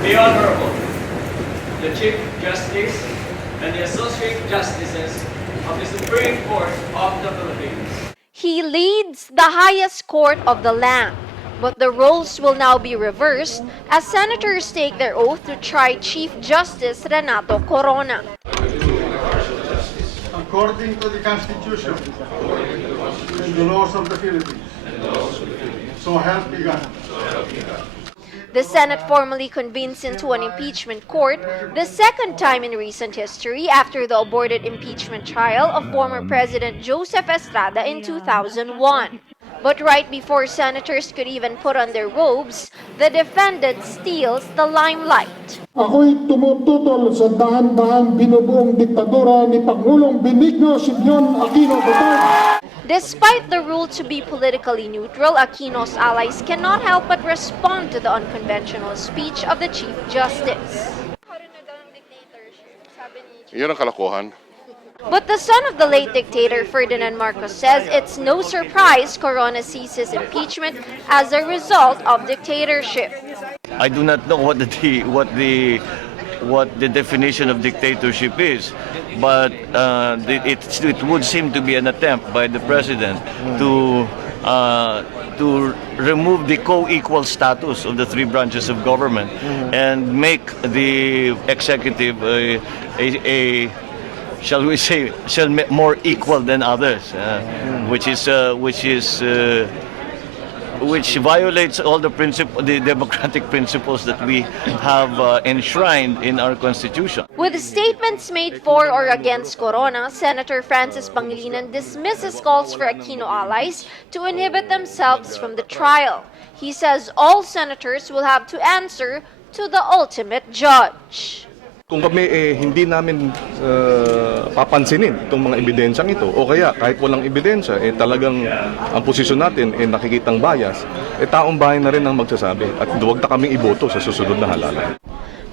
The Honorable, the Chief Justice and the Associate Justices of the Supreme Court of the Philippines. He leads the highest court of the land, but the roles will now be reversed as senators take their oath to try Chief Justice Renato Corona. According to the Constitution and the laws of the Philippines, so help me God. The Senate formally convenes into an impeachment court, the second time in recent history after the aborted impeachment trial of former President Joseph Estrada in 2001. But right before senators could even put on their robes, the defendant steals the limelight. Ako'y tumututol sa dahan-dahan binubuong diktadura ni Pangulong Benigno Simeon Aquino III. Despite the rule to be politically neutral, Aquino's allies cannot help but respond to the unconventional speech of the Chief Justice. Iyon ang kalokohan. But the son of the late dictator Ferdinand Marcos says it's no surprise Corona sees his impeachment as a result of dictatorship. I do not know what the definition of dictatorship is, but it would seem to be an attempt by the president to remove the co-equal status of the three branches of government and make the executive shall we say, more equal than others, which violates all the democratic principles that we have enshrined in our Constitution. With statements made for or against Corona, Senator Francis Pangilinan dismisses calls for Aquino allies to inhibit themselves from the trial. He says all senators will have to answer to the ultimate judge. Kung kami hindi namin papansinin itong mga ebidensyang ito, o kaya kahit walang ebidensya, talagang ang posisyon natin nakikitang bias, taong bayan na rin ang magsasabi at huwag na kaming iboto sa susunod na halalan.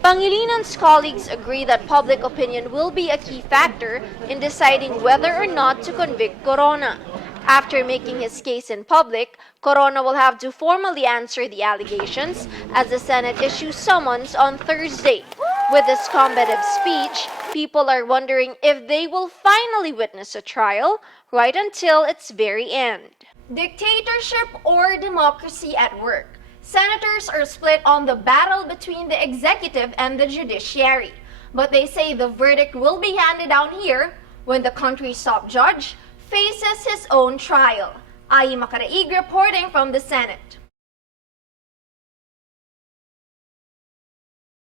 Pangilinan's colleagues agree that public opinion will be a key factor in deciding whether or not to convict Corona. After making his case in public, Corona will have to formally answer the allegations as the Senate issues summons on Thursday. With this combative speech, people are wondering if they will finally witness a trial right until its very end. Dictatorship or democracy at work? Senators are split on the battle between the executive and the judiciary. But they say the verdict will be handed down here when the country's top judge faces his own trial. Ayee Macaraig reporting from the Senate.